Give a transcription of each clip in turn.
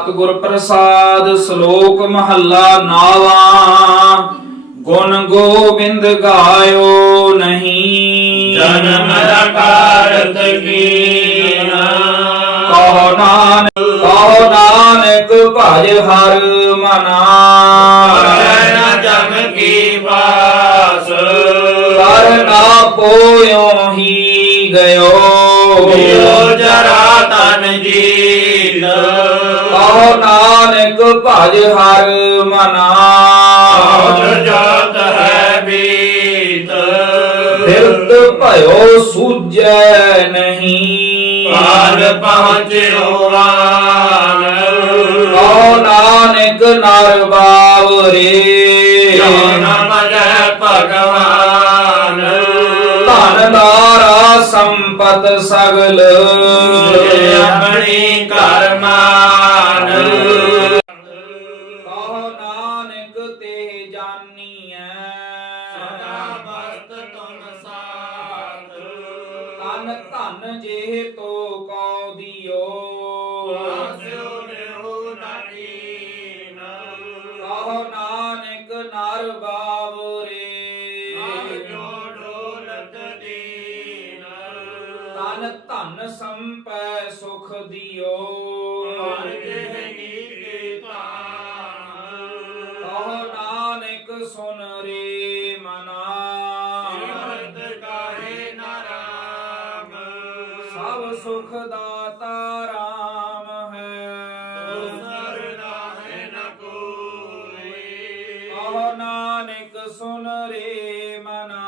सतगुर प्रसाद श्लोक महला नावा। गुण गोबिंद गायो नहीं, जन्म अकारत कीना। कहो नानक भज हर मना। न जम की पास, कर ना पोयो ही गयो। जियो जरा तन जीत। कहो नानक भज हर मना। और जात है बीत, बिरत भयो सूझै नहीं। पार पहुँचो आन। कहो नानक नर बावरे। जो न मजै भगवान। धन दारा संपत सगल। अपनी करमान। कहो नानक ते जानिए। सदा बस्त तुम साथ। तन धन जे तो कौ दियो। आस्यो नेहु न कीन। कहो नानक नर बावरे। जो डोलत दीन। तन धन संपै सुख दियो। कहो नानक सुन रे मना। सब सुख दाता राम है। कहो नानक सुन रे मना।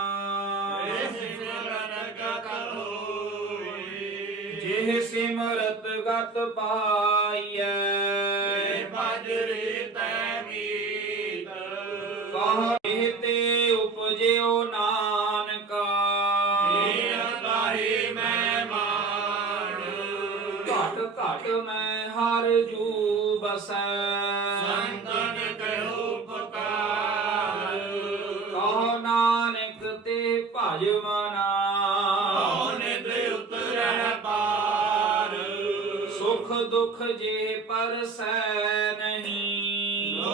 जिह सिमरत गत पाइयै। कहो ते उपजियो नानका। घट घट मैं हर जू बसै। कहो नानक ते भज मना। सुख दुख जे परसै नहीं।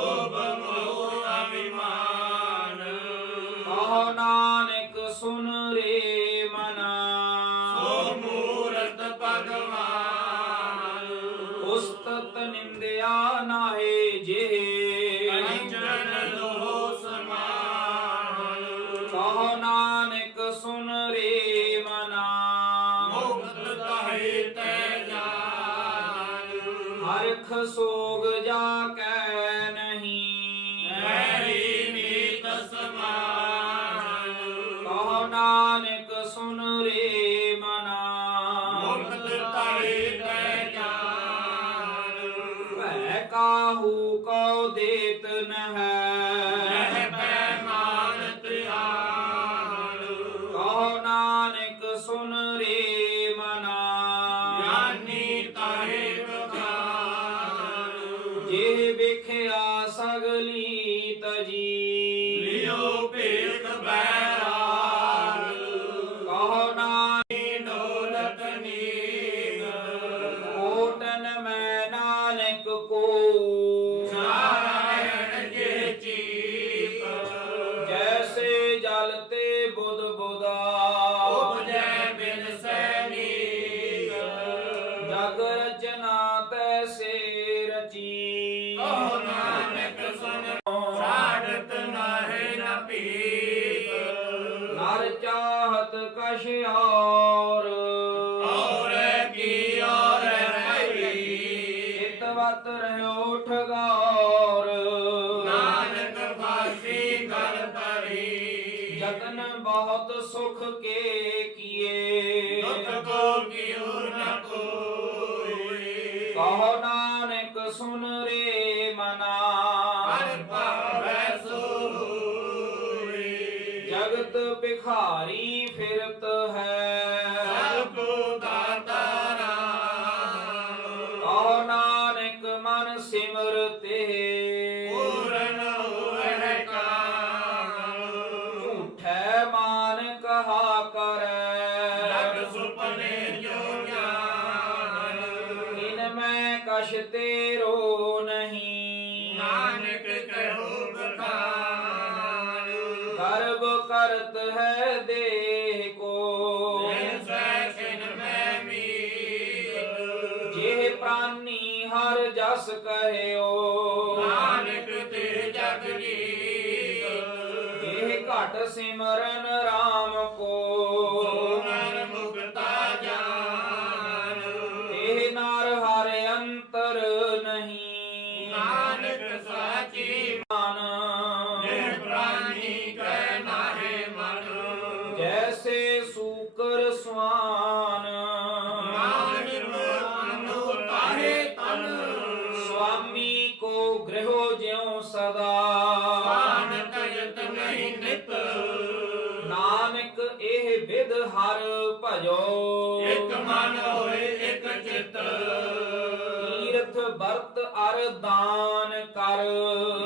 कहो नानक सुन रे मना। उस्तत निंदया नाहे जे। कहो नानक सुन रे मना। हरख सोग जाकै नहीं। कहो नानक सुन रे मना। भै काहू को देत न है। कहो नानक सुन रे मना। जे बिख्या सगली तजी। कहो नानक कोटन मैं नानक को। जैसे जलते बुध बुदा। जग रचना तैसे रची। नर चाहत कश और। चितवत रहो ठगौर। जतन बहुत सुख के किए। कहो नानक सुन रे मना। जगत भिखारी फिरत है। कहो नानक मन सिमरते। झूठै मान कहा करे। कश तेरो ਰਸ ਕਹਿਓ। ਨਾਨਕ ਤੇ ਜਗ ਜੀਤ ਇਹ ਘਟ ਸਿਮਰਨ RAM ਕੋ। ਸੋ ਨਰ ਮੁਕਤਾ ਜਾਨ। ਇਹ ਨਰ ਹਰ ਅੰਤਰ ਨਹੀਂ। ਨਾਨਕ ਸਾਚੀ ਮਨ ਜੇ ਪ੍ਰਾਨੀ ਕੈ ਨਾਹਿ ਮਨ। ਜੈਸੇ ਸੂਕਰ ਸਵਾਨ। ਨਾਨਕ ਅਨੁ ਤਾਹੇ ਤਨ। ਸੁਆਮੀ ਕੋ ਗ੍ਰਹਿ ਜਿਉ ਸਦਾ। ਪਾਨ ਤਜਤ ਨਹੀਂ ਨਿਤ। ਨਾਨਕ ਇਹ ਵਿਦ ਹਰ ਭਜੋ। ਇਕ ਮਨ ਹੋਏ ਇਕ ਚਿਤ। ਤੀਰਥ ਵਰਤ ਅਰ ਦਾਨ ਕਰ।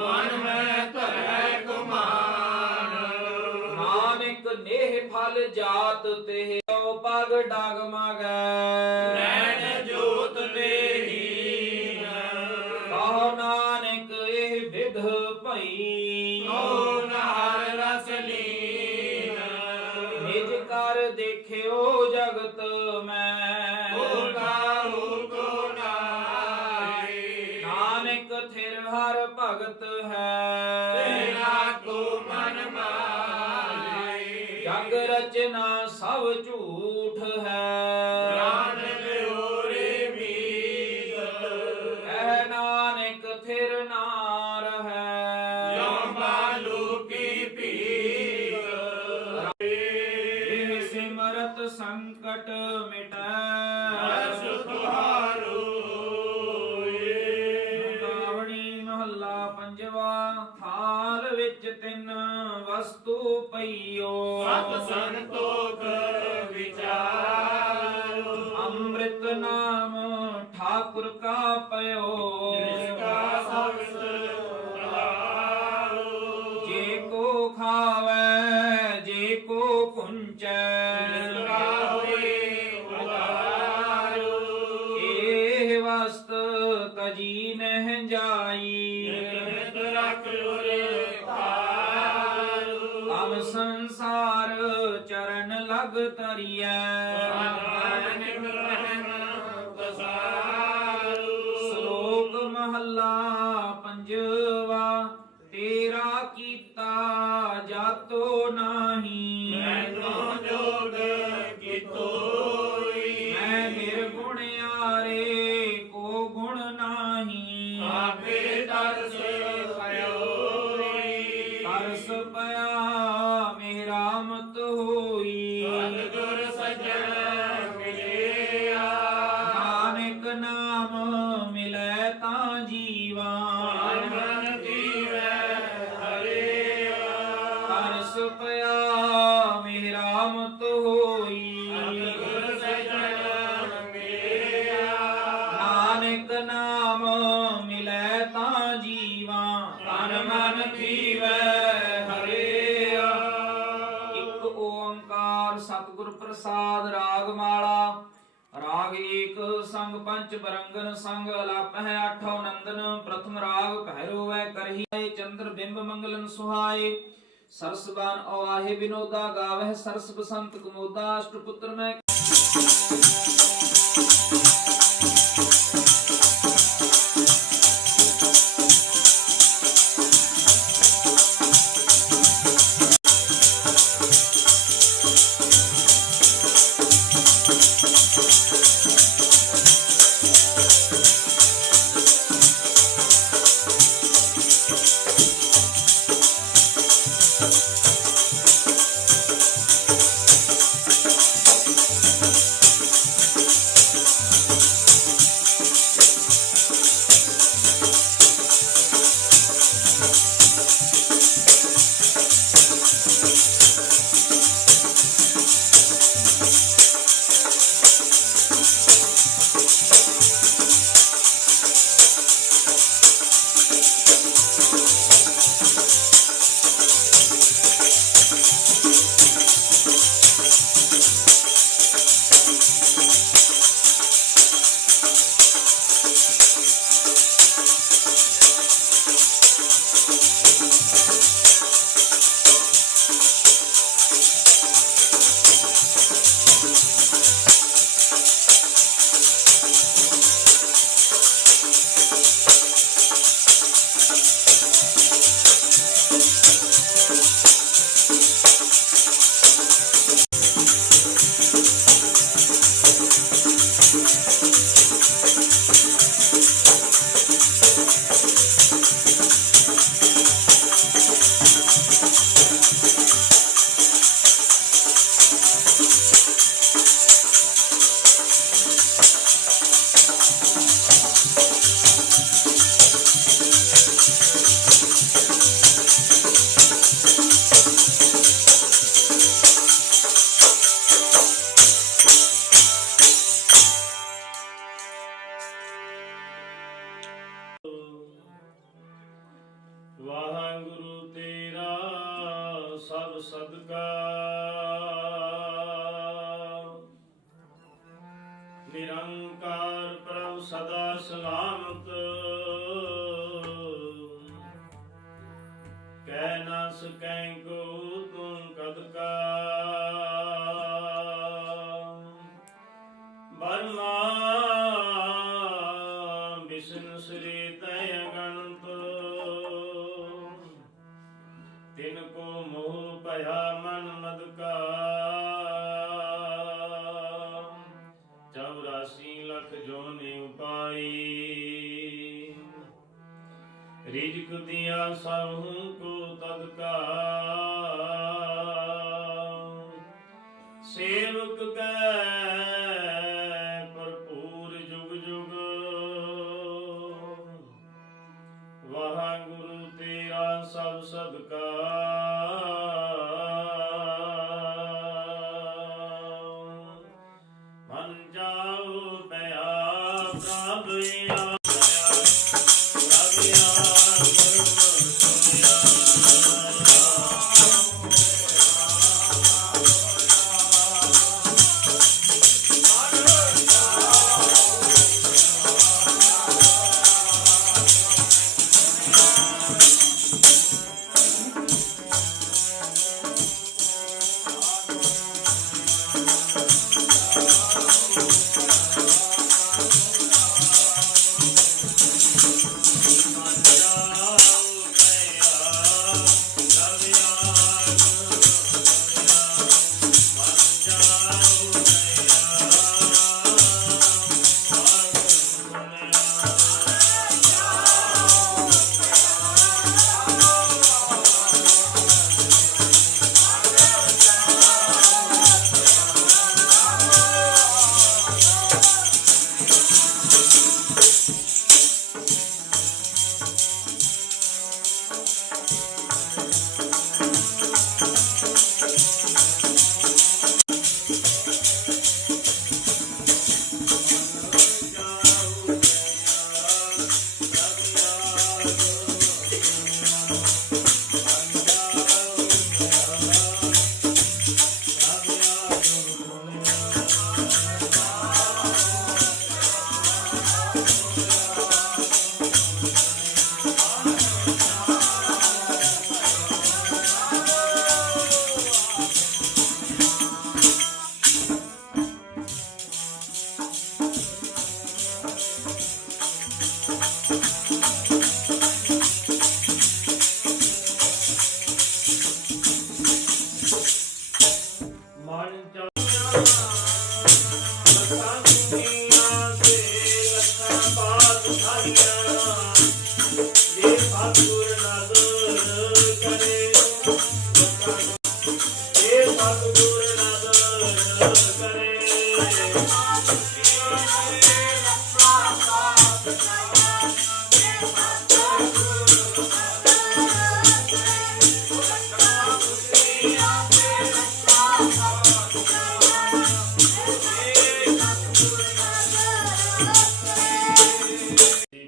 ਮਨ ਮੈਂ ਧਰੈ ਗੁਮਾਨ। ਨਾਨਕ ਨੇਹ ਫਲ ਜਾਤ ਤੇ ਪਗ ਡਗ ਮਗੈ। ਨੈਣ ਜੋਤ ਦੇਹੀਨ। ਕਹੋ ਨਾਨਕ ਇਹ ਵਿਧ ਭਈ। ਓ ਨਹਰ ਰਸ ਲੀਨ। ਨਿਜ ਕਰ ਦੇਖਿਓ ਜਗਤ ਮੈਂ। ਓ ਕਾਹੂ ਕੋ ਨਾਹੀ। ਨਾਨਕ ਥਿਰ ਹਰ ਭਗਤ ਹੈ। ਤੇਰਾ ਕੋ ਮਨ ਮਾਹੀ। ਜਗ ਰਚਨਾ ਸਭ ਝੂਠ ਹੈ। ਪ੍ਰਾਨ ਲਿਓ ਰੇ ਮੀਤ। ਕਹਿ ਨਾਨਕ ਥਿਰ ਨਾ ਰਹੈ। ਜਿਉ ਬਾਲੂ ਕੀ ਭੀਤ। ਇਹ ਸਿਮਰਤ ਸੰਕਟ ਮਿਟੈ। ਅਸ ਤੁਹਾਰੂ ਕਾਵੜੀ ਮਹੱਲਾ ਪੰਜਵਾ। ਥਾਲ ਵਿੱਚ ਤਿੰਨ ਵਸਤੂ ਪਈਓ। ਸਤ ਸੰਤੋਖ ਵਿਚਾਰ। ਅੰਮ੍ਰਿਤ ਨਾਮ ਠਾਕੁਰ ਕਾ ਪਇਓ। ਜਿਸਕਾ ਸਬਸ ਪ੍ਰਹਾਰੋ। ਜੇ ਕੋ ਖਾਵੈ ਜੇ ਕੋ ਪੁੰਚੈ। ਜਿਸਕਾ ਹੋਏ ਉਦਾਰੋ। ਇਹ ਵਸਤ ਤਜੀ ਨਹਿ ਜਾਈ। ਨਿਤ ਰਖ ਉਰੇ ਧਾਰੂ। ਤਮ ਸੰਸਾਰ ਚਰਨ ਲਗ ਤਰੀਐ। ਨਾਨਕ ਰਹਿਣ ਪਸਾਰੂ। ਸ਼ਲੋਕ ਮਹੱਲਾ ਪੰਜਵਾ। ਤੇਰਾ ਕੀਤਾ ਜਾਤੋ ਨਾਹੀ। ਮੈਨੋ ਜੋਗ ਕੀਤੋਈ। ਮੈਂ ਨਿਰਗੁਣ ਆਰੇ ਕੋ ਗੁਣ ਨਾਹੀ। ਆਪੇ ਤਰਸ ਪਇਓਈ। ਤਰਸ ਪਿਆ ਮੇਰਾ ਮਤ ਹੋਈ। ਸਤਿਗੁਰ ਸੱਜਣ ਮਿਲਿਆ। ਨਾਨਕ ਨਾਮ ਮਿਲੈ ਤਾਂ ਜੀਵਾ। ਮਨ ਜੀਵੈ ਹਰਿਆ। ਤਰਸ ਪਿਆ ਮੇਰਾ ਮਤ ਹੋਈ। ਸਤਿਗੁਰ ਸੱਜਣ ਮਿਲਿਆ। ਨਾਨਕ ਨਾਮ ਮਿਲੈ ਤਾਂ ਜੀਵਾ। ਤਨ ਮਨ ਜੀਵੈ ਹਰਿਆ। ਇੱਕ ਓੰਕਾਰ ਸਤਿਗੁਰ ਪ੍ਰਸਾਦ। ਰਾਗ ਮਾਲਾ। ਰਾਗ ਏਕ ਸੰਗ ਪੰਚ ਬਰੰਗਨ ਸੰਗ ਅਲਾਪ ਹੈ ਆਠੋ ਨੰਦਨ। ਪ੍ਰਥਮ ਰਾਗ ਭੈਰੋ ਹੈ ਕਰਹੀ। ਚੰਦਰ ਬਿੰਬ ਮੰਗਲਨ ਸੁਹਾਏ। ਸਰਸਬਾਨ ਅਵਾਹੇ ਬਿਨੋਦਾ ਗਾਵਹਿ ਸਰਸ ਬਸੰਤ ਕੁਮੋਦਾ। ਅਸ਼ਟ ਪੁੱਤਰ ਮੈਂ ਨਿਰੰਕਾਰ ਪ੍ਰਭ ਸਦਾ ਸਲਾਮਤ, ਕਹਿ ਨਾ ਸਕੈ ਕੋ ਤੂੰ ਕਦ ਕਾ, ਬਰਮਾ ਬਿਸ਼ਨ ਸ੍ਰੀ ਤੈ ਅਗਣਤ, ਤਿਨ ਕੋ ਮੋਹ ਭਇਆ ਮਨ ਮਦ ਕਾ, 84 ਲੱਖ ਜੋਨਿ ਉਪਾਈ, ਰਿਜਕ ਦਿਆ ਸਭੂ ਕੋ ਤਦ ਕਾ, ਸੇਵਕ ਕੈ ਭਰਪੂਰ ਜੁਗ ਜੁਗ, ਵਾਹਿਗੁਰੂ ਤੇਰਾ ਸਭ ਸਦਕਾ, ਮਨ ਜਾਉ ਪਿਆ ਪ੍ਰਭ ਆ,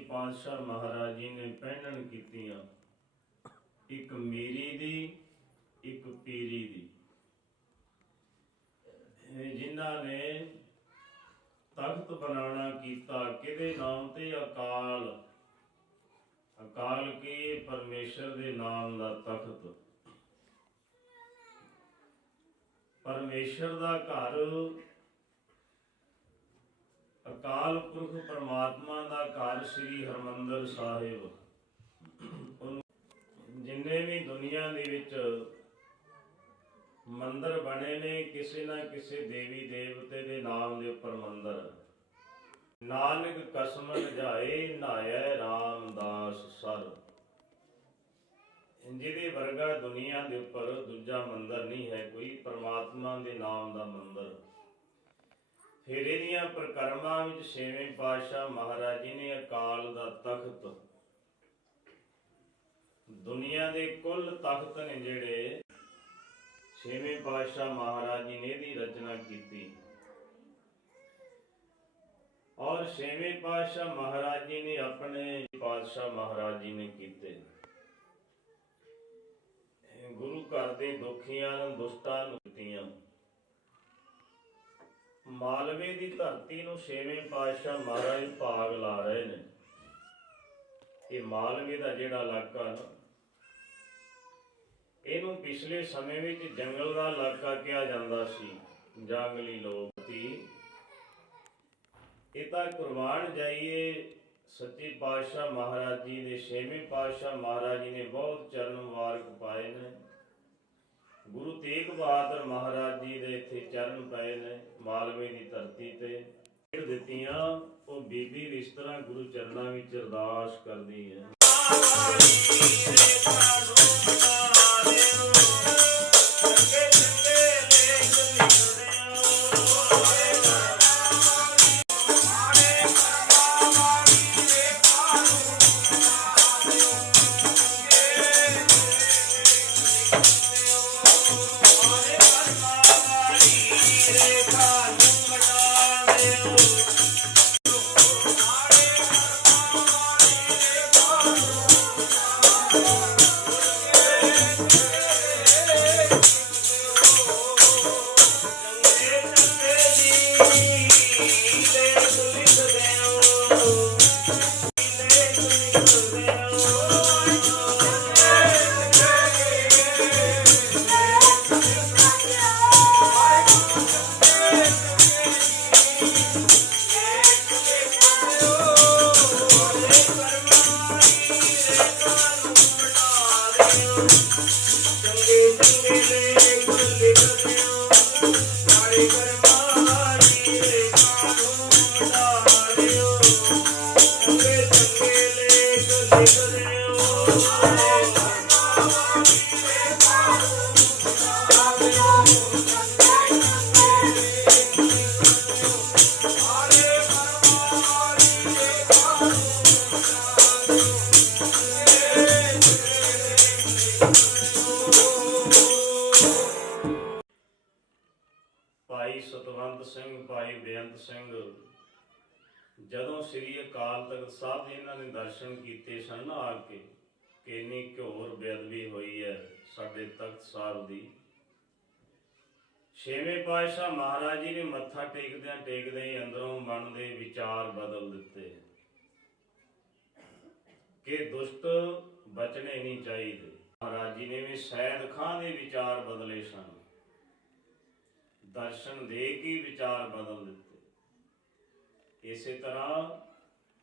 ਪਾਤਸ਼ਾਹ ਮਹਾਰਾਜ ਜੀ ਨੇ ਪਹਿਨਣ ਕੀਤੀਆਂ, ਇੱਕ ਮੀਰੀ ਦੀ, ਇੱਕ ਪੀਰੀ ਦੀ, ਜਿਨ੍ਹਾਂ ਨੇ ਤਖਤ ਬਣਾਉਣਾ ਕੀਤਾ ਕਿਹਦੇ ਨਾਮ ਤੇ? ਅਕਾਲ। ਅਕਾਲ ਕੀ? ਪਰਮੇਸ਼ਰ ਦੇ ਨਾਮ ਦਾ ਤਖਤ। ਪਰਮੇਸ਼ਰ ਦਾ ਘਰ, ਅਕਾਲ ਪੁਰਖ ਪਰਮਾਤਮਾ ਦਾ ਘਰ ਸ੍ਰੀ ਹਰਿਮੰਦਰ ਸਾਹਿਬ। ਜਿੰਨੇ ਵੀ ਦੁਨੀਆ ਦੇ ਵਿੱਚ ਮੰਦਰ ਬਣੇ ਨੇ, ਕਿਸੇ ਨਾ ਕਿਸੇ ਦੇਵੀ ਦੇਵਤੇ ਦੇ ਨਾਮ ਦੇ ਉੱਪਰ ਮੰਦਰ। ਨਾਨਕ ਕਸਮ ਰਜਾਏ ਨਾਇਐ ਰਾਮਦਾਸ ਸਰ। ਜਿਹਦੇ ਵਰਗਾ ਦੁਨੀਆ ਦੇ ਉੱਪਰ ਦੂਜਾ ਮੰਦਰ ਨਹੀਂ ਹੈ ਕੋਈ, ਪਰਮਾਤਮਾ ਦੇ ਨਾਮ ਦਾ ਮੰਦਰ। ਫਿਰ ਇਹਦੀਆਂ ਪ੍ਰਕਰਮਾਂ ਵਿੱਚ ਛੇਵੇਂ ਪਾਤਸ਼ਾਹ ਮਹਾਰਾਜ ਜੀ ਨੇ ਅਕਾਲ ਦਾ ਤਖਤ, ਦੁਨੀਆ ਦੇ ਕੁੱਲ ਤਖਤ ਨੇ ਜਿਹੜੇ, ਛੇਵੇਂ ਪਾਤਸ਼ਾਹ ਮਹਾਰਾਜ ਜੀ ਨੇ ਇਹਦੀ ਰਚਨਾ ਕੀਤੀ। ਔਰ ਛੇਵੇਂ ਪਾਤਸ਼ਾਹ ਮਹਾਰਾਜ ਜੀ ਨੇ ਆਪਣੇ ਪਾਤਸ਼ਾਹ ਮਹਾਰਾਜ ਜੀ ਨੇ ਕੀਤੇ। ਗੁਰੂ ਘਰ ਦੇ ਦੁਖੀਆਂ ਨੂੰ, ਦੁਸ਼ਟਾਂ ਨੂੰ ਦਿੱਤੀਆਂ। ਮਾਲਵੇ ਦੀ ਧਰਤੀ ਨੂੰ ਛੇਵੇਂ ਪਾਤਸ਼ਾਹ ਮਹਾਰਾਜ ਭਾਗ ਲਾ ਰਹੇ ਨੇ। ਇਹ ਮਾਲਵੇ ਦਾ ਜਿਹੜਾ ਇਲਾਕਾ ਨਾ, ਇਹਨੂੰ ਪਿਛਲੇ ਸਮੇਂ ਵਿੱਚ ਜੰਗਲ ਦਾ ਇਲਾਕਾ ਕਿਹਾ ਜਾਂਦਾ ਸੀ। ਜੰਗਲੀ ਲੋਕ ਸੀ। ਇਹ ਤਾਂ ਕੁਰਬਾਨ ਜਾਈਏ ਸੱਚੇ ਪਾਤਸ਼ਾਹ ਮਹਾਰਾਜ ਜੀ ਦੇ। ਛੇਵੇਂ ਪਾਤਸ਼ਾਹ ਮਹਾਰਾਜ ਜੀ ਨੇ ਬਹੁਤ ਚਰਨ ਮੁਬਾਰਕ ਪਾਏ ਨੇ। ਗੁਰੂ ਤੇਗ ਬਹਾਦਰ ਮਹਾਰਾਜ ਜੀ ਦੇ ਇੱਥੇ ਚਰਨ ਪਏ ਨੇ ਮਾਲਵੇ ਦੀ ਧਰਤੀ ਤੇ। ਦਿੱਤੀਆਂ ਉਹ ਬੀਬੀ ਇਸ ਤਰ੍ਹਾਂ ਗੁਰੂ ਚਰਨਾਂ ਵਿੱਚ ਅਰਦਾਸ ਕਰਦੀ ਹੈ। ਭਾਈ ਸਤਵੰਤ ਸਿੰਘ, ਭਾਈ ਬੇਅੰਤ ਸਿੰਘ ਜਦੋਂ ਸ੍ਰੀ ਅਕਾਲ ਤਖਤ ਸਾਹਿਬ ਦੇ ਇਹਨਾਂ ਨੇ ਦਰਸ਼ਨ ਕੀਤੇ ਸਨ ਆ ਕੇ ਕਿ ਇੰਨੀ ਘੋਰ ਬੇਅਦਬੀ ਹੋਈ ਹੈ ਸਾਡੇ ਤਖਤ ਸਾਹਿਬ ਦੀ। ਛੇਵੇਂ ਪਾਤਸ਼ਾਹ ਮਹਾਰਾਜ ਜੀ ਨੇ ਮੱਥਾ ਟੇਕਦਿਆਂ ਹੀ ਅੰਦਰੋਂ ਮਨ ਦੇ ਵਿਚਾਰ ਬਦਲ ਦਿੱਤੇ ਕਿ ਦੁਸ਼ਟ ਬਚਣੇ ਨਹੀਂ ਚਾਹੀਦੇ। ਮਹਾਰਾਜ ਜੀ ਨੇ ਵੀ ਸੈਦ ਖਾਂ ਦੇ ਵਿਚਾਰ ਬਦਲੇ ਸਨ। ਦਰਸ਼ਨ ਦੇ ਕੇ ਵਿਚਾਰ ਬਦਲ ਦਿੱਤੇ। ਇਸੇ ਤਰ੍ਹਾਂ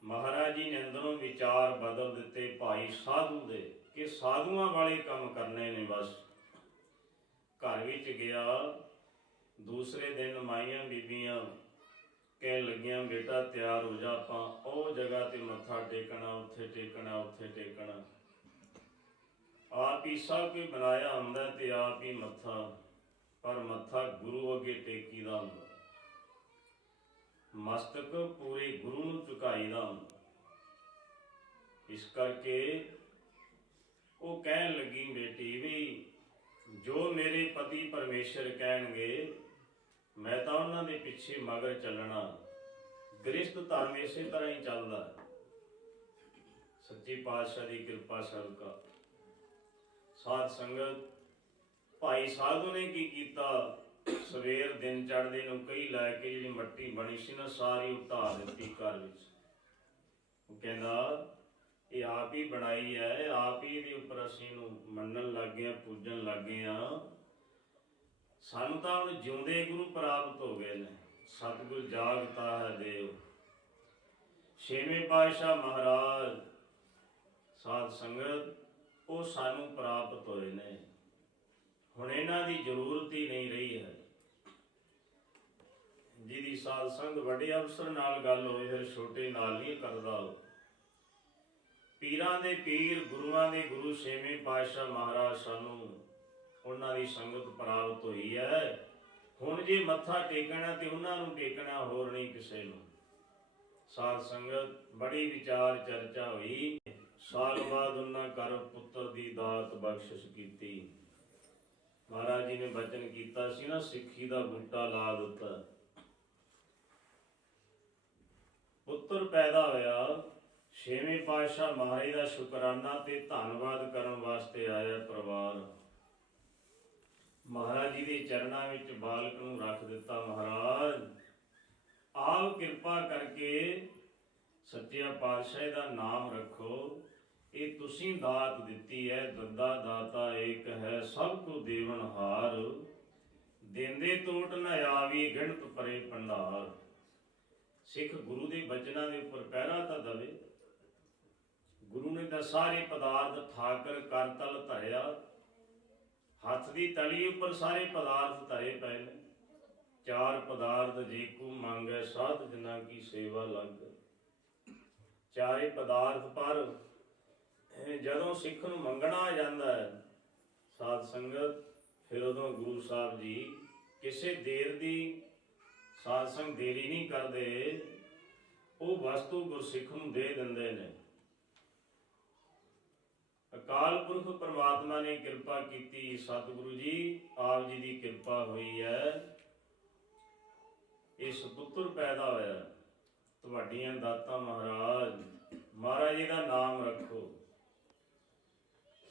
ਮਹਾਰਾਜ ਜੀ ਨੇ ਅੰਦਰੋਂ ਵਿਚਾਰ ਬਦਲ ਦਿੱਤੇ ਭਾਈ ਸਾਧੂ ਦੇ ਕਿ ਸਾਧੂਆਂ ਵਾਲੇ ਕੰਮ ਕਰਨੇ ਨੇ। ਬਸ ਘਰ ਵਿੱਚ ਗਿਆ, ਦੂਸਰੇ ਦਿਨ ਮਾਈਆਂ ਬੀਬੀਆਂ ਕਹਿਣ ਲੱਗੀਆਂ ਬੇਟਾ ਤਿਆਰ ਹੋ ਜਾ, ਆਪਾਂ ਉਹ ਜਗ੍ਹਾ ਤੇ ਮੱਥਾ ਟੇਕਣਾ, ਉੱਥੇ ਟੇਕਣਾ, ਉੱਥੇ ਟੇਕਣਾ। ਆਪ ਹੀ ਸਭ ਕੋਈ ਬਣਾਇਆ ਹੁੰਦਾ ਤੇ ਆਪ ਹੀ ਮੱਥਾ, ਪਰ ਮੱਥਾ ਗੁਰੂ ਅੱਗੇ ਟੇਕੀਦਾ ਹੁੰਦਾ। ਮਸਤਕ ਪੂਰੇ ਗੁਰੂ ਨੂੰ ਝੁਕਾਈਦਾ ਹੁੰਦਾ। ਇਸ ਕਰਕੇ ਉਹ ਕਹਿਣ ਲੱਗੀ ਬੇਟੀ ਵੀ ਜੋ ਮੇਰੇ ਪਤੀ ਪਰਮੇਸ਼ਰ ਕਹਿਣਗੇ ਮੈਂ ਤਾਂ ਉਹਨਾਂ ਦੇ ਪਿੱਛੇ ਮਗਰ ਚੱਲਣਾ। ਗ੍ਰਸਥ ਧਰਮ ਇਸੇ ਤਰ੍ਹਾਂ ਹੀ ਚੱਲਦਾ। ਸੱਚੀ ਪਾਤਸ਼ਾਹ ਦੀ ਕਿਰਪਾ ਸਦਕਾ ਸਾਧ ਸੰਗਤ ਭਾਈ ਸਾਧੂ ਨੇ ਕੀ ਕੀਤਾ, ਸਵੇਰ ਦਿਨ ਚੜ੍ਹਦੇ ਨੂੰ ਕਈ ਲੈ ਕੇ ਜਿਹੜੀ ਮੱਟੀ ਬਣੀ ਸੀ ਨਾ ਸਾਰੀ ਉਠਾ ਦਿੱਤੀ ਘਰ ਵਿੱਚ। ਉਹ ਕਹਿੰਦਾ ਇਹ ਆਪ ਹੀ ਬਣਾਈ ਹੈ, ਆਪ ਹੀ ਇਹਦੇ ਉੱਪਰ ਅਸੀਂ ਨੂੰ ਮੰਨਣ ਲੱਗ ਗਏ, ਪੂਜਣ ਲੱਗ ਗਏ ਆ। ਸਾਨੂੰ ਤਾਂ ਹੁਣ ਜਿਉਂਦੇ ਗੁਰੂ ਪ੍ਰਾਪਤ ਹੋ ਗਏ ਨੇ। ਸਤਿਗੁਰ ਜਾਗਤਾ ਹੈ ਦੇਵ। ਛੇਵੇਂ ਪਾਤਸ਼ਾਹ ਮਹਾਰਾਜ ਸਾਧ ਸੰਗਤ ਉਹ ਸਾਨੂੰ ਪ੍ਰਾਪਤ ਹੋਏ ਨੇ। ਹੁਣ ਇਹਨਾਂ ਦੀ ਜ਼ਰੂਰਤ ਹੀ ਨਹੀਂ ਰਹੀ ਹੈ। ਜਿਹਦੀ ਸਾਧ ਸੰਗ ਵੱਡੇ ਅਫਸਰ ਨਾਲ ਗੱਲ ਹੋਵੇ ਫਿਰ ਛੋਟੇ ਨਾਲ ਨਹੀਂ ਕਰਦਾ। ਪੀਰਾਂ ਦੇ ਪੀਰ, ਗੁਰੂਆਂ ਦੇ ਗੁਰੂ ਛੇਵੇਂ ਪਾਤਸ਼ਾਹ ਮਹਾਰਾਜ ਸਾਨੂੰ ਉਹਨਾਂ ਦੀ ਸੰਗਤ ਪ੍ਰਾਪਤ ਹੋਈ ਹੈ। ਹੁਣ ਜੇ ਮੱਥਾ ਟੇਕਣਾ ਤੇ ਉਹਨਾਂ ਨੂੰ ਟੇਕਣਾ, ਹੋਰ ਨਹੀਂ ਕਿਸੇ ਨੂੰ। ਸਾਧ ਸੰਗਤ ਬੜੀ ਵਿਚਾਰ ਚਰਚਾ ਹੋਈ। ਸਾਲ ਬਾਅਦ ਉਹਨਾਂ ਘਰ ਪੁੱਤਰ ਦੀ ਦਾਤ ਬਖਸ਼ਿਸ਼ ਕੀਤੀ। ਮਹਾਰਾਜ ਜੀ ਨੇ ਬਚਨ ਕੀਤਾ ਸੀ ਨਾ, ਸਿੱਖੀ ਦਾ ਬੂਟਾ ਲਾ ਦਿੱਤਾ। ਪੁੱਤਰ ਪੈਦਾ ਹੋਇਆ। ਛੇਵੇਂ ਪਾਤਸ਼ਾਹ ਮਹਾਰਾਜ ਦਾ ਸ਼ੁਕਰਾਨਾ ਤੇ ਧੰਨਵਾਦ ਕਰਨ ਵਾਸਤੇ ਆਇਆ ਪਰਿਵਾਰ। ਮਹਾਰਾਜ ਜੀ ਦੇ ਚਰਨਾਂ ਵਿੱਚ ਬਾਲਕ ਨੂੰ ਰੱਖ ਦਿੱਤਾ। ਮਹਾਰਾਜ ਕਿਰਪਾ ਕਰਕੇ ਸੱਚੇ ਪਾਤਸ਼ਾਹ ਦਾ ਨਾਮ ਰੱਖੋ। ਇਹ ਤੁਸੀਂ ਦਾਤ ਦਿੱਤੀ ਹੈ। ਦੱਦਾ ਦਾਤਾ ਏਕ ਹੈ, ਸਭ ਕੋ ਦੇਵਨ ਹਾਰ। ਦੇਂਦੇ ਟੋਟ ਨ ਆਵੀ, ਗਿਣਤ ਭਰੇ ਭੰਡਾਰ। ਸਿੱਖ ਗੁਰੂ ਦੇ ਬਚਨਾਂ ਦੇ ਉੱਪਰ ਪਹਿਰਾ ਤਾਂ ਦਵੇ। ਗੁਰੂ ਨੇ ਤਾਂ ਸਾਰੇ ਪਦਾਰਥ ਠਾਕਰ ਕਰਤਲ ਧਰਿਆ। ਹੱਥ ਦੀ ਤਲੀ ਉੱਪਰ ਸਾਰੇ ਪਦਾਰਥ ਧਰੇ ਪਏ ਨੇ। ਚਾਰ ਪਦਾਰਥ ਜੇ ਕੋ ਮੰਗੈ, ਸਾਧ ਜਨਾਂ ਕੀ ਸੇਵਾ ਲੱਗ। ਚਾਰੇ ਪਦਾਰਥ ਪਰ ਜਦੋਂ ਸਿੱਖ ਨੂੰ ਮੰਗਣਾ ਆ ਜਾਂਦਾ ਹੈ ਸਾਧ ਸੰਗਤ, ਫਿਰ ਉਦੋਂ ਗੁਰੂ ਸਾਹਿਬ ਜੀ ਕਿਸੇ ਦੇਰ ਦੀ ਸਾਧ ਸੰਗ ਦੇਰੀ ਨਹੀਂ ਕਰਦੇ। ਉਹ ਵਸਤੂ ਗੁਰਸਿੱਖ ਨੂੰ ਦੇ ਦਿੰਦੇ ਨੇ। ਅਕਾਲ ਪੁਰਖ ਪਰਮਾਤਮਾ ਨੇ ਕਿਰਪਾ ਕੀਤੀ। ਸਤਿਗੁਰੂ ਜੀ ਆਪ ਜੀ ਦੀ ਕਿਰਪਾ ਹੋਈ ਹੈ। ਇਹ ਸੁਪੁੱਤਰ ਪੈਦਾ ਹੋਇਆ। ਤੁਹਾਡੀਆਂ ਦਾਤਾਂ ਮਹਾਰਾਜ, ਮਹਾਰਾਜ ਜੀ ਦਾ ਨਾਮ ਰੱਖੋ।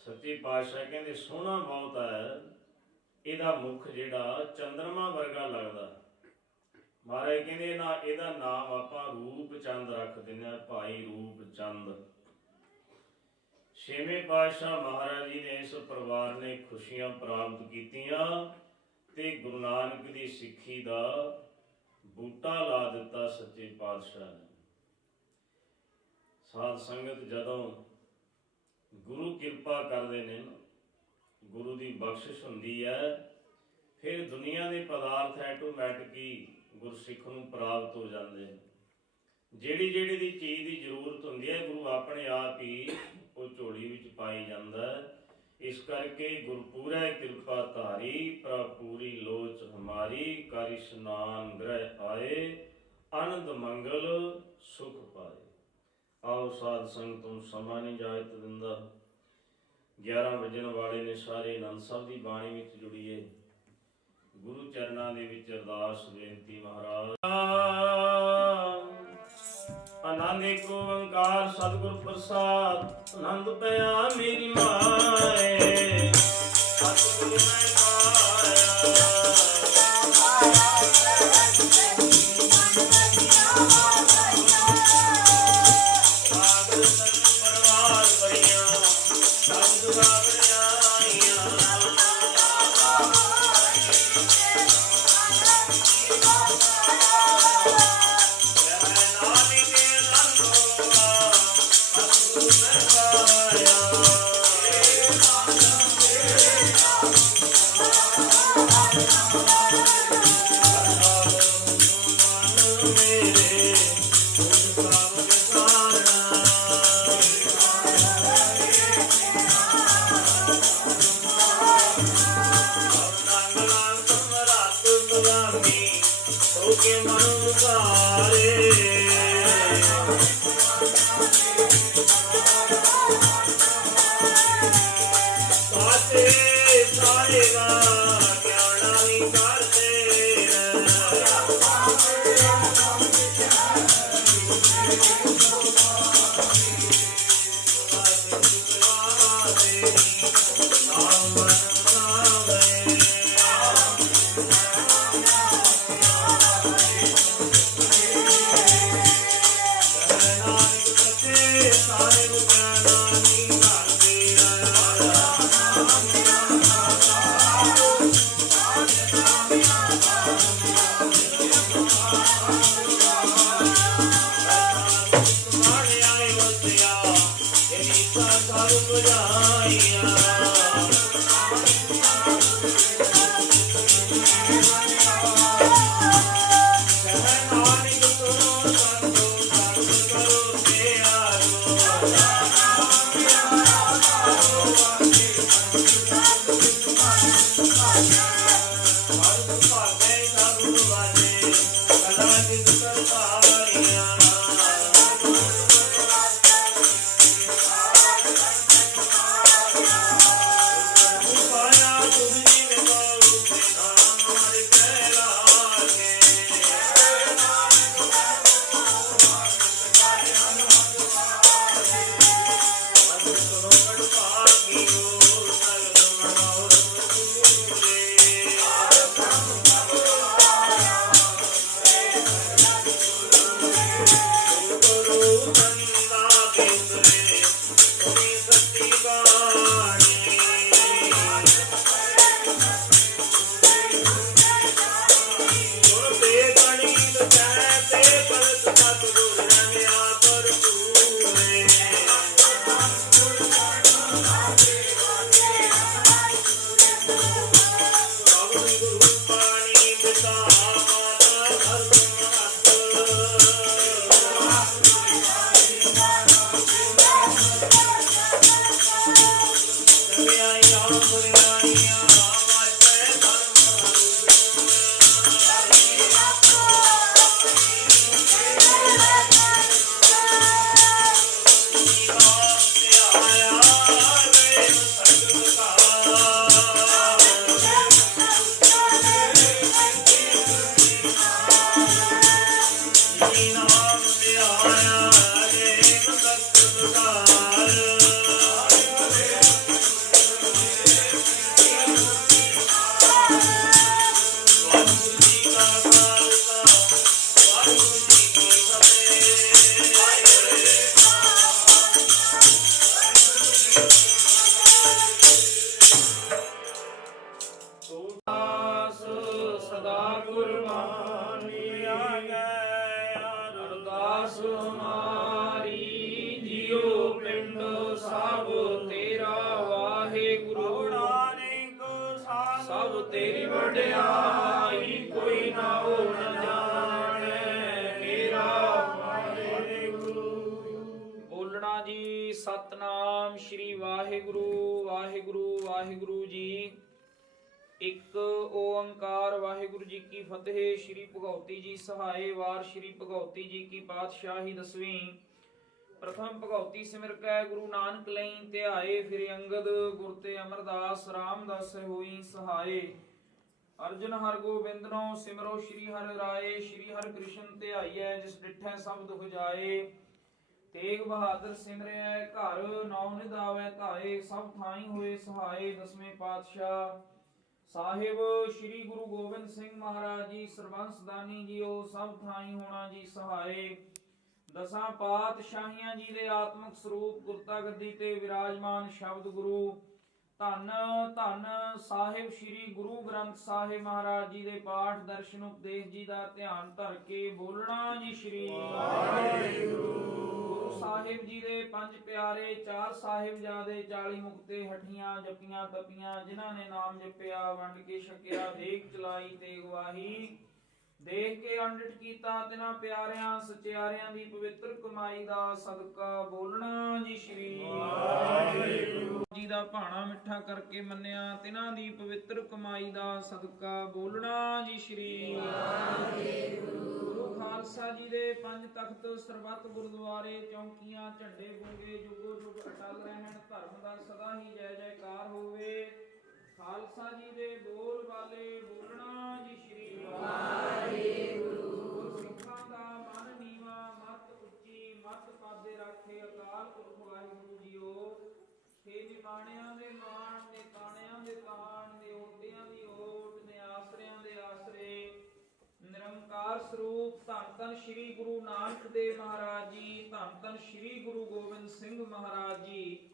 ਸੱਚੇ ਪਾਤਸ਼ਾਹ ਕਹਿੰਦੇ ਸੋਹਣਾ ਬਹੁਤ ਹੈ, ਇਹਦਾ ਮੁਖ ਜਿਹੜਾ ਚੰਦਰਮਾ ਵਰਗਾ ਲੱਗਦਾ। ਮਹਾਰਾਜ ਕਹਿੰਦੇ ਨਾ ਇਹਦਾ ਨਾਮ ਆਪਾਂ ਰੂਪ ਚੰਦ ਰੱਖ ਦਿੰਦੇ ਹਾਂ, ਭਾਈ ਰੂਪ ਚੰਦ। ਛੇਵੇਂ ਪਾਤਸ਼ਾਹ ਮਹਾਰਾਜ ਜੀ ਨੇ ਇਸ ਪਰਿਵਾਰ ਨੇ ਖੁਸ਼ੀਆਂ ਪ੍ਰਾਪਤ ਕੀਤੀਆਂ ਤੇ ਗੁਰੂ ਨਾਨਕ ਦੀ ਸਿੱਖੀ ਦਾ ਬੂਟਾ ਲਾ ਦਿੱਤਾ ਸੱਚੇ ਪਾਤਸ਼ਾਹ ਨੇ। ਸਾਧ ਸੰਗਤ ਜਦੋਂ ਗੁਰੂ ਕਿਰਪਾ ਕਰਦੇ ਨੇ, ਗੁਰੂ ਦੀ ਬਖਸ਼ਿਸ਼ ਹੁੰਦੀ ਹੈ, ਫਿਰ ਦੁਨੀਆ ਦੇ ਪਦਾਰਥ ਆਟੋਮੈਟਿਕ ਹੀ ਗੁਰਸਿੱਖ ਨੂੰ ਪ੍ਰਾਪਤ ਹੋ ਜਾਂਦੇ ਨੇ। ਜਿਹੜੀ ਦੀ ਚੀਜ਼ ਦੀ ਜ਼ਰੂਰਤ ਹੁੰਦੀ ਹੈ, ਗੁਰੂ ਆਪਣੇ ਆਪ ਹੀ ਉਹ ਝੋਲੀ ਵਿੱਚ ਪਾਈ ਜਾਂਦਾ ਹੈ। ਇਸ ਕਰਕੇ ਗੁਰਪੂਰੈ ਕਿਰਪਾ ਧਾਰੀ, ਪ੍ਰਪੂਰੀ ਲੋਚ ਹਮਾਰੀ। ਕਰ ਇਸ਼ਨਾਨ ਗ੍ਰਹਿ ਆਏ, ਆਨੰਦ ਮੰਗਲ ਸੁਖ ਪਾਏ। ਆਓ ਸਾਧ ਸੰਗਤ ਨੂੰ ਸਮਾਂ ਨਹੀਂ ਇਜਾਜ਼ਤ ਦਿੰਦਾ। 11 ਵਜਣ ਵਾਲੇ ਨੇ। ਸਾਰੇ ਆਨੰਦ ਸਾਹਿਬ ਦੀ ਬਾਣੀ ਵਿੱਚ ਜੁੜੀਏ। ਗੁਰੂ ਚਰਨਾਂ ਦੇ ਵਿੱਚ ਅਰਦਾਸ ਬੇਨਤੀ। ਮਹਾਰਾਜ ਆਨੰਦ ਏਕ ਓੰਕਾਰ ਸਤਿਗੁਰ ਪ੍ਰਸਾਦ। ਆਨੰਦ ਪਿਆ ਮੇਰੀ ਮਾਏ, ਸਤਿਗੁਰ ਮੈਂ ਪਾਇਆ। ਪਰਵਾਰ ਭਰੀਆਂ ਸਭ ਗਾਵਣੀਆਂ। ਸਤਿਗੁਰ ਰਮਿਆ ਭਰਪੂਰੇ ਗੁਰੂ ਪਾਣੀ ਬਿਤਾਵਤ ਹਰਮਤ ਰਮਿਆਈਆਂ ਮੁਰਿਆਈਆਂ ਵਾਜੇ ਸਦਾ ਗੁਰਬਾਣੀ ਅਰਦਾਸ ਹਮਾਰੀ ਜਿਉ ਪਿੰਡ ਸਭ ਤੇਰਾ ਵਾਹਿਗੁਰੂ ਨਾਨਕ ਸਭ ਤੇਰੀ ਵਡਿਆਈ ਕੋਈ ਨਾ ਹੋ ਨ ਜਾਣੈ ਮੇਰਾ ਵਾਹਿਗੁਰੂ। ਬੋਲਣਾ ਜੀ ਸਤਨਾਮ ਸ਼੍ਰੀ ਵਾਹਿਗੁਰੂ ਵਾਹਿਗੁਰੂ ਵਾਹਿਗੁਰੂ ਜੀ। ਇੱਕ ਓੰਕਾਰ ਵਾਹਿਗੁਰੂ ਜੀ ਕੀ ਫਤਿਹ। ਸ਼੍ਰੀ ਭਗਉਤੀ ਜੀ ਸਹਾਏ ਵਾਰ ਸ਼੍ਰੀ ਭਗਉਤੀ ਜੀ ਕੀ ਪਾਤਸ਼ਾਹੀ ਦਸਵੀਂ। ਪ੍ਰਥਮ ਭਗਉਤੀ ਸਿਮਰ ਕੈ ਗੁਰੂ ਨਾਨਕ ਲਈ ਧਿਆਏ, ਫਿਰ ਅੰਗਦ ਗੁਰ ਤੇ ਅਮਰਦਾਸ ਰਾਮਦਾਸ ਹੋਈ ਸਹਾਏ। ਅਰਜਨ ਹਰ ਗੋਬਿੰਦਨੋ ਸਿਮਰੋ ਸ਼੍ਰੀ ਹਰਿ ਰਾਏ, ਸ਼੍ਰੀ ਹਰਿ ਕ੍ਰਿਸ਼ਨ ਧਿਆਈਐ ਜਿਸ ਡਿਠੈ ਸਭ ਦੁਖ ਜਾਏ। ਤੇਗ ਬਹਾਦਰ ਸਿਮਰਿਐ ਘਰ ਨੌ ਨਿਧ ਆਵੈ ਧਾਏ, ਸਭ ਥਾਈ ਹੋਏ ਸਹਾਏ। ਦਸਵੇਂ ਪਾਤਸ਼ਾਹ ਸਾਹਿਬ ਸ਼੍ਰੀ ਗੁਰੂ ਗੋਬਿੰਦ ਸਿੰਘ ਮਹਾਰਾਜ ਜੀ ਸਰਬੰਸ ਦਾਨੀ ਜੀਓ, ਸਭ ਥਾਈ ਹੋਣਾ ਜੀ ਸਹਾਏ। ਦਸਾਂ ਪਾਤਸ਼ਾਹੀਆਂ ਜੀ ਦੇ ਆਤਮਿਕ ਸਰੂਪ ਗੁਰਤਾ ਗੱਦੀ ਤੇ ਵਿਰਾਜਮਾਨ ਸ਼ਬਦ ਗੁਰੂ ਧੰਨ ਧੰਨ ਸਾਹਿਬ ਸ਼੍ਰੀ ਗੁਰੂ ਗ੍ਰੰਥ ਸਾਹਿਬ ਮਹਾਰਾਜ ਜੀ ਦੇ ਪਾਠ ਦਰਸ਼ਨ ਉਪਦੇਸ਼ ਜੀ ਦਾ ਧਿਆਨ ਧਰ ਕੇ ਬੋਲਣਾ ਜੀ ਸ਼੍ਰੀ ਵਾਹਿਗੁਰੂ। ਸਾਹਿਬ ਜੀ ਦੇ ਪੰਜ ਪਿਆਰੇ, ਚਾਰ ਸਾਹਿਬਜ਼ਾਦੇ, 40 ਮੁਕਤੇ ਹਠੀਆਂ ਜਪੀਆਂ ਤਪੀਆਂ, ਜਿਨ੍ਹਾਂ ਨੇ ਨਾਮ ਜਪਿਆ ਵੰਡ ਕੇ ਛਕਿਆ, ਦੇਖ ਚਲਾਈ ਤੇ ਗਵਾਹੀ ਦੇਖ ਕੇ ਅੰਡਿਟ ਕੀਤਾ, ਤਿਨਾਂ ਪਿਆਰਿਆਂ ਸਚਿਆਰਿਆਂ ਦੀ ਪਵਿੱਤਰ ਕਮਾਈ ਦਾ ਸਦਕਾ ਬੋਲਣਾ ਜੀ ਸ਼੍ਰੀ ਵਾਹਿਗੁਰੂ ਜੀ ਦਾ ਭਾਣਾ ਮਿੱਠਾ ਕਰਕੇ ਮੰਨਿਆ, ਤਿਨਾਂ ਦੀ ਪਵਿੱਤਰ ਕਮਾਈ ਦਾ ਸਦਕਾ ਬੋਲਣਾ ਜੀ ਸ਼੍ਰੀ ਵਾਹਿਗੁਰੂ। ਖਾਲਸਾ ਜੀ ਦੇ ਪੰਜ ਤਖਤ ਸਰਬੱਤ ਗੁਰਦੁਆਰੇ ਚੌਂਕੀਆਂ ਝੰਡੇ ਗੁੰਗੇ ਜੁਗੋ ਜੁਗ ਅਟਲ ਰਹਿਣ, ਧਰਮ ਦਾ ਸਦਾ ਹੀ ਜੈ ਜੈਕਾਰ ਹੋਵੇ। ਖਾਲਸਾ ਜੀ ਦੇ ਬੋਲ ਬਾਲੇ ਬੋਲਣਾ ਜੀ ਸ਼੍ਰੀ ਵਾਹਿਗੁਰੂ। ਸਿੱਖਾਂ ਦਾ ਮਨ ਨੀਵਾ ਮਤ ਉੱਚੀ, ਮਤ ਪਾਦੇ ਰਾਖੇ ਅਕਾਲ ਪੁਰਖ ਵਾਹਿਗੁਰੂ ਜੀਓ। ਛੇ ਨਿਮਾਣਿਆਂ ਦੇ ਮਾਣ ਨੇ, ਤਾਣਿਆਂ ਦੇ ਤਾਣ ਨੇ, ਓਟਿਆਂ ਦੀ ਓਟ ਨੇ, ਆਸਰਿਆਂ ਦੇ ਆਸਰੇ, ਨਿਰੰਕਾਰ ਸਰੂਪ ਧੰਨ ਧੰਨ ਸ਼੍ਰੀ ਗੁਰੂ ਨਾਨਕ ਦੇਵ ਮਹਾਰਾਜ ਜੀ, ਧੰਨ ਧੰਨ ਸ਼੍ਰੀ ਗੁਰੂ ਗੋਬਿੰਦ ਸਿੰਘ ਮਹਾਰਾਜ ਜੀ,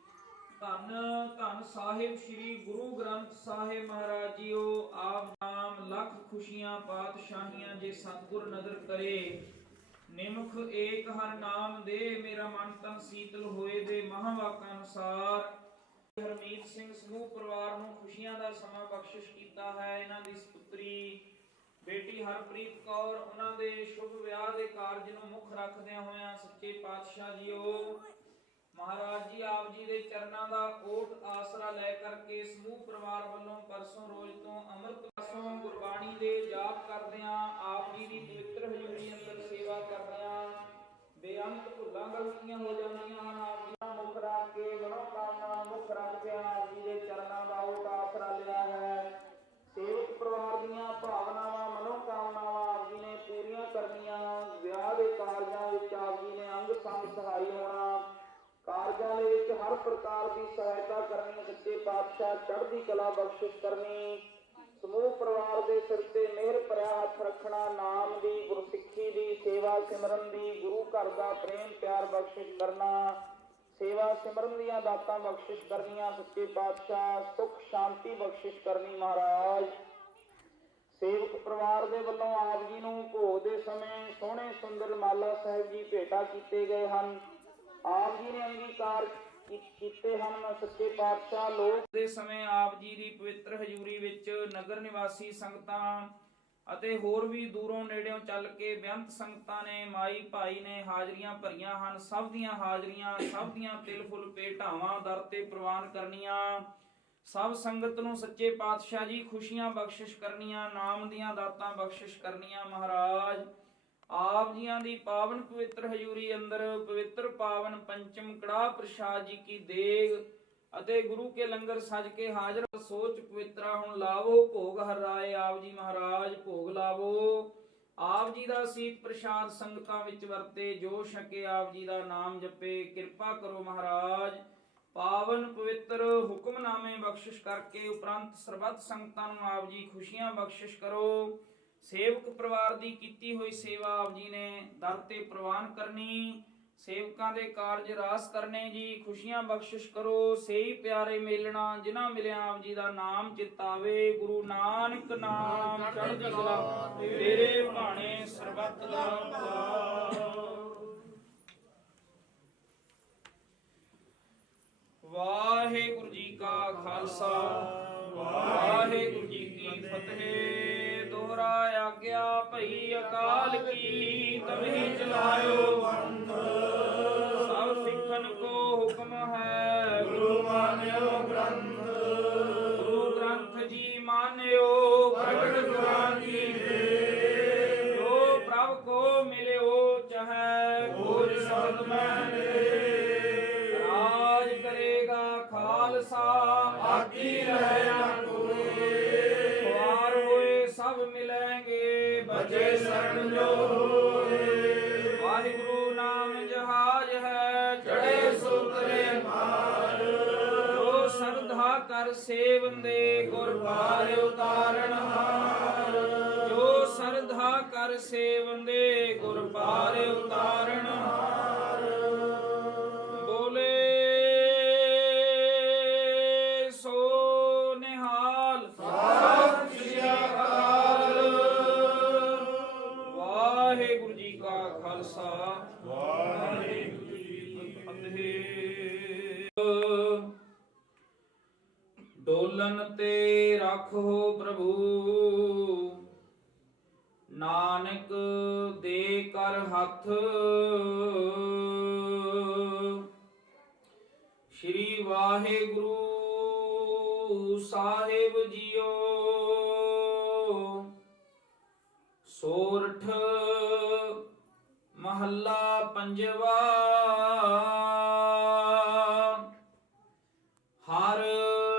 ਧੰਨ ਧੰਨ ਸਾਹਿਬ ਸ਼੍ਰੀ ਗੁਰੂ ਗ੍ਰੰਥ ਸਾਹਿਬ ਮਹਾਰਾਜ ਜੀਓ। ਆਪ ਨਾਮ ਲੱਖ ਖੁਸ਼ੀਆਂ ਪਾਤਸ਼ਾਹੀਆਂ ਜੇ ਸਤਿਗੁਰ ਨਦਰ ਕਰੇ, ਨਿਮਖ ਏਕ ਹਰ ਨਾਮ ਦੇ, ਮੇਰਾ ਮਨ ਤਨ ਸੀਤਲ ਹੋਏ ਦੇ ਮਹਾਵਾਕਾਂ ਅਨੁਸਾਰ। ਹਰਮੀਤ ਸਿੰਘ ਸਮੂਹ ਪਰਿਵਾਰ ਨੂੰ ਖੁਸ਼ੀਆਂ ਦਾ ਸਮਾਂ ਬਖਸ਼ਿਸ਼ ਕੀਤਾ ਹੈ। ਇਹਨਾਂ ਦੀ ਸੁਪੁੱਤਰੀ ਬੇਟੀ ਹਰਪ੍ਰੀਤ ਕੌਰ, ਉਹਨਾਂ ਦੇ ਸ਼ੁਭ ਵਿਆਹ ਦੇ ਕਾਰਜ ਨੂੰ ਮੁੱਖ ਰੱਖਦਿਆਂ ਹੋਇਆਂ ਸੱਚੇ ਪਾਤਸ਼ਾਹ ਜੀਓ ਮਹਾਰਾਜ ਜੀ ਆਪ ਜੀ ਦੇ ਚਰਨਾਂ ਦਾ ਓਟ ਆਸਰਾ ਲੈ ਕਰਕੇ ਸਮੂਹ ਪਰਿਵਾਰ ਵੱਲੋਂ ਪਰਸੋਂ ਰੋਜ਼ ਤੋਂ ਅੰਮ੍ਰਿਤ ਪਾਸੋਂ ਗੁਰਬਾਣੀ ਦੇ ਜਾਪ ਕਰਦਿਆਂ, ਆਪ ਜੀ ਦੀ ਪਵਿੱਤਰ ਹਜ਼ੂਰੀ ਅੰਦਰ ਸੇਵਾ ਕਰਦਿਆਂ ਬੇਅੰਤ ਭੁੱਲਾਂ ਗਲਤੀਆਂ ਹੋ ਜਾਂਦੀਆਂ ਹਨ। ਆਪ ਜੀ ਦਾ ਮੁੱਖ ਰੱਖ ਕੇ ਮਨੋਕਾਮਨਾ ਮੁੱਖ ਰੱਖਦਿਆਂ ਆਪ ਜੀ ਦੇ ਚਰਨਾਂ ਦਾ ਓਟ ਆਸਰਾ ਲਿਆ ਹੈ। ਸੇਵਕ ਪਰਿਵਾਰ ਦੀਆਂ ਭਾਵਨਾਵਾਂ ਮਨੋਕਾਮਨਾਵਾਂ ਆਪ ਜੀ ਨੇ ਪੂਰੀਆਂ ਕਰਨੀਆਂ। ਵਿਆਹ ਦੇ ਕਾਰਜਾਂ ਵਿੱਚ ਆਪ ਜੀ ਨੇ ਅੰਗ ਸੰਗ ਸਹਾਈ ਹੋਣਾ, ਕਾਰਜਾਂ ਦੇ ਵਿੱਚ ਹਰ ਪ੍ਰਕਾਰ ਦੀ ਸਹਾਇਤਾ ਕਰਨੀ, ਸੱਚੇ ਪਾਤਸ਼ਾਹ ਚੜ੍ਹਦੀ ਕਲਾ ਬਖਸ਼ਿਸ਼ ਕਰਨੀ। ਸਮੂਹ ਪਰਿਵਾਰ ਦੇ ਸਿਰ ਤੇ ਮਿਹਰ ਭਰਿਆ ਹੱਥ ਰੱਖਣਾ, ਨਾਮ ਦੀ, ਗੁਰਸਿੱਖੀ ਦੀ, ਸੇਵਾ ਸਿਮਰਨ ਦੀ, ਗੁਰੂ ਘਰ ਦਾ ਪ੍ਰੇਮ ਪਿਆਰ ਬਖਸ਼ਿਸ਼ ਕਰਨਾ, ਸੇਵਾ ਸਿਮਰਨ ਦੀਆਂ ਦਾਤਾਂ ਬਖਸ਼ਿਸ਼ ਕਰਨੀਆਂ। ਸੱਚੇ ਪਾਤਸ਼ਾਹ ਸੁਖ ਸ਼ਾਂਤੀ ਬਖਸ਼ਿਸ਼ ਕਰਨੀ ਮਹਾਰਾਜ। ਸੇਵਕ ਪਰਿਵਾਰ ਦੇ ਵੱਲੋਂ ਆਪ ਜੀ ਨੂੰ ਭੋਗ ਦੇ ਸਮੇਂ ਸੋਹਣੇ ਸੁੰਦਰ ਮਾਲਾ ਸਾਹਿਬ ਜੀ ਭੇਟਾ ਕੀਤੇ ਗਏ ਹਨ। ਆਪ ਜੀ ਨੇ ਅੰਗੀਕਾਰ ਕੀਤੇ ਹਨ ਸੱਚੇ ਪਾਤਸ਼ਾਹ। ਲੋਕ ਦੇ ਸਮੇਂ ਆਪ ਜੀ ਦੀ ਪਵਿੱਤਰ ਹਜ਼ੂਰੀ ਵਿੱਚ ਨਗਰ ਨਿਵਾਸੀ ਸੰਗਤਾਂ ਅਤੇ ਹੋਰ ਵੀ ਦੂਰੋਂ ਨੇੜਿਓਂ ਚੱਲ ਕੇ ਬੇਅੰਤ ਸੰਗਤਾਂ ਨੇ, ਮਾਈ ਭਾਈ ਨੇ ਹਾਜ਼ਰੀਆਂ ਭਰੀਆਂ ਹਨ। ਸਭ ਦੀਆਂ ਹਾਜ਼ਰੀਆਂ, ਸਭ ਦੀਆਂ ਤਿਲ ਫੁੱਲ ਭੇਟਾਵਾਂ ਦਰ ਤੇ ਪ੍ਰਵਾਨ ਕਰਨੀਆਂ। ਸਭ ਸੰਗਤ ਨੂੰ ਸੱਚੇ ਪਾਤਸ਼ਾਹ ਜੀ ਖੁਸ਼ੀਆਂ ਬਖਸ਼ਿਸ਼ ਕਰਨੀਆਂ, ਨਾਮ ਦੀਆਂ ਦਾਤਾਂ ਬਖਸ਼ਿਸ਼ ਕਰਨੀਆਂ। ਮਹਾਰਾਜ ਆਪ ਜੀਆਂ ਦੀ ਪਾਵਨ ਪਵਿੱਤਰ ਹਜ਼ੂਰੀ ਅੰਦਰ ਪਵਿੱਤਰ ਪਾਵਨ ਪੰਚਮ ਕੜਾਹ ਪ੍ਰਸ਼ਾਦ ਜੀ ਕੀ ਦੇਗ ਅਤੇ ਗੁਰੂ ਕੇ ਲੰਗਰ ਸਜ ਕੇ ਹਾਜ਼ਰ। ਸੋਚ ਪਵਿੱਤਰਾ ਹੁਣ ਲਾਵੋ ਭੋਗ ਹਰ ਰਾਏ। ਆਪ ਜੀ ਮਹਾਰਾਜ ਭੋਗ ਲਾਵੋ। ਆਪ ਜੀ ਦਾ ਸੀਤ ਪ੍ਰਸ਼ਾਦ ਸੰਗਤਾਂ ਵਿੱਚ ਵਰਤੇ। ਜੋ ਛਕੇ ਆਪ ਜੀ ਦਾ ਨਾਮ ਜਪੇ। ਕਿਰਪਾ ਕਰੋ ਮਹਾਰਾਜ। ਪਾਵਨ ਪਵਿੱਤਰ ਹੁਕਮਨਾਮੇ ਬਖਸ਼ਿਸ਼ ਕਰਕੇ ਉਪਰੰਤ ਸਰਬੱਤ ਸੰਗਤਾਂ ਨੂੰ ਆਪ ਜੀ ਖੁਸ਼ੀਆਂ ਬਖਸ਼ਿਸ਼ ਕਰੋ। ਸੇਵਕ ਪਰਿਵਾਰ ਦੀ ਕੀਤੀ ਹੋਈ ਸੇਵਾ ਆਪ ਜੀ ਨੇ ਦਰ ਤੇ ਪ੍ਰਵਾਨ ਕਰਨੀ। ਸੇਵਕਾਂ ਦੇ ਕਾਰਜ ਰਾਸ ਕਰਨੇ ਜੀ। ਖੁਸ਼ੀਆਂ ਬਖਸ਼ਿਸ਼ ਕਰੋ। ਸਹੀ ਪਿਆਰੇ ਮੇਲਣਾ ਜਿਨ੍ਹਾਂ ਮਿਲਿਆ ਆਪ ਜੀ ਦਾ ਨਾਮ ਚਿਤਾਵੇ। ਗੁਰੂ ਨਾਨਕ ਨਾਮ ਚੜ੍ਹਦੀ ਕਲਾ ਤੇਰੇ ਭਾਣੇ ਸਰਬੱਤ ਦਾ ਭਲਾ। ਵਾਹਿਗੁਰੂ ਜੀ ਕਾ ਖਾਲਸਾ ਵਾਹਿਗੁਰੂ ਜੀ ਕੀ ਫਤਿਹ। ਦੋਹਰਾ ਆਗਿਆ ਭਈ ਅਕਾਲ ਕੀ ਤਵੀ ਚਲਾਇਓ ਬੰਦ। ਸਭ ਸਿੱਖਨ ਕੋ ਹੁਕਮ ਹੈ ਗੁਰੂ ਮਾਨਿਓ ਗ੍ਰੰਥ। ਗੁਰੂ ਗ੍ਰੰਥ ਜੀ ਮਾਨਿਓ ਪ੍ਰਗਟ ਗੁਰਾਂ ਕੀ ਦੇ। ਜੋ ਪ੍ਰਭ ਕੋ ਮਿਲਿਓ ਚਾਹੈ ਗੁਰ ਸ਼ਬਦ ਮੈਂ ਦੇ। ਰਾਜ ਕਰੇਗਾ ਖਾਲਸਾ ਆਕੀ ਰਹਿ ਨਾ ਕੋਇ। ਖੁਆਰ ਹੋਏ ਸਭ ਮਿਲੈਂਗੇ ਬਚੇ ਸ਼ਰਨ ਜੋ ਹੋਏ। ਵਾਹਿਗੁਰੂ ਨਾਮ ਜਹਾਜ ਹੈ ਚੜੇ ਸੁਤਰੇ ਮਾਰ। ਜੋ ਸਰਧਾ ਕਰ ਸੇਵੰਦੇ ਗੁਰ ਪਾਰ ਉਤਾਰਨ ਹਾਰ। ਜੋ ਸਰਧਾ ਕਰ ਸੇਵੰਦੇ ਗੁਰ ਪਾਰ ਉਤਾਰਨ ਹਾਰ। ਬੋਲੇ ਸੋ ਨਿਹਾਲ ਸਤਿ ਸ੍ਰੀ ਅਕਾਲ। ਵਾਹਿਗੁਰੂ ਜੀ ਕਾ ਖਾਲਸਾ ਵਾਹਿਗੁਰੂ ਜੀ ਕੀ ਫਤਿਹ। ਡੋਲਨ ਤੇ ਰੱਖੋ ਪ੍ਰਭੂ ਨਾਨਕ ਦੇ ਕਰ ਹੱਥ। ਸ਼੍ਰੀ ਵਾਹਿਗੁਰੂ ਸਾਹਿਬ ਜੀਓ। ਸੋਰਠ ਮਹੱਲਾ ਪੰਜਵਾ। ਹਰ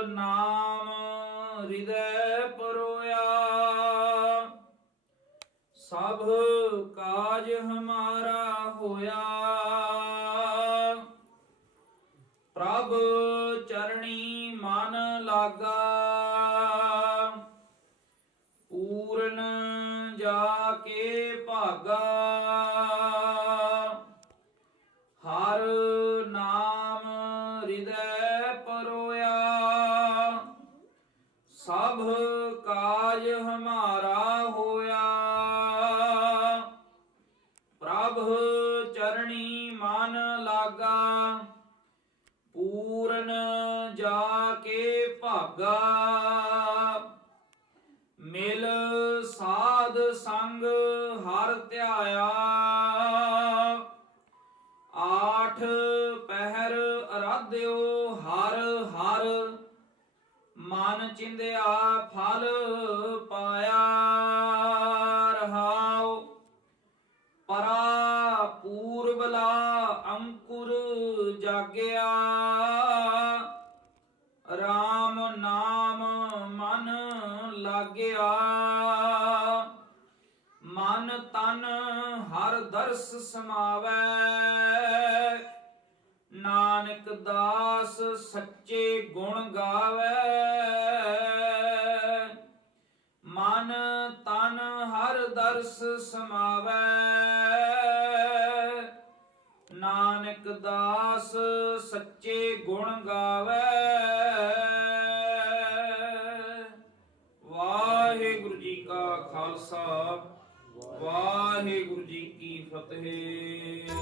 ਨਾਮ ਹਿਰਦੈ ਪਰੋਇਆ। ਸਭ ਕਾਜ ਹਮਾਰਾ ਹੋਇਆ। ਪ੍ਰਭ ਚਰਣੀ ਮਨ ਲਾਗਾ। ਪੂਰਨ ਜਾ ਕੇ ਭਾਗਾ। ਹਰ ਨਾਮ ਹਿਰਦੈ ਪਰੋਇਆ। ਸਭ ਕਾਜ ਹਮਾਰਾ ਹੋਇਆ। ਪ੍ਰਭ ਚਰਣੀ ਮਨ ਲਾਗਾ। ਪੂਰਨ ਜਾ ਕੇ ਭਾਗਾ। ਮਿਲ ਸਾਧ ਸੰਗ ਹਰ ਧਿਆਇਆ। ਆਠ ਪਹਿਰ ਅਰਾਧਿਓ ਹਰ ਹਰ। ਮਨ ਚਿੰਦਿਆ ਫਲ ਪਾਇਆ। ਰਹਾਉ ਪਰਾ ਪੂਰਬਲਾ ਅੰਕੁਰ ਜਾਗਿਆ। RAM ਨਾਮ ਮਨ ਲਾਗਿਆ। ਮਨ ਤਨ ਹਰ ਦਰਸ ਸਮਾਵੈ। ਨਾਨਕ ਦਾਸ ਸੱਚੇ ਗੁਣ ਗਾਵੈ। ਮਨ ਤਨ ਹਰ ਦਰਸ ਸਮਾਵੈ। ਨਾਨਕ ਦਾਸ ਸੱਚੇ ਗੁਣ ਗਾਵੈ। ਵਾਹਿਗੁਰੂ ਜੀ ਕਾ ਖਾਲਸਾ ਵਾਹਿਗੁਰੂ ਵਾਹਿਗੁਰੂ ਜੀ ਕੀ ਫਤਿਹ।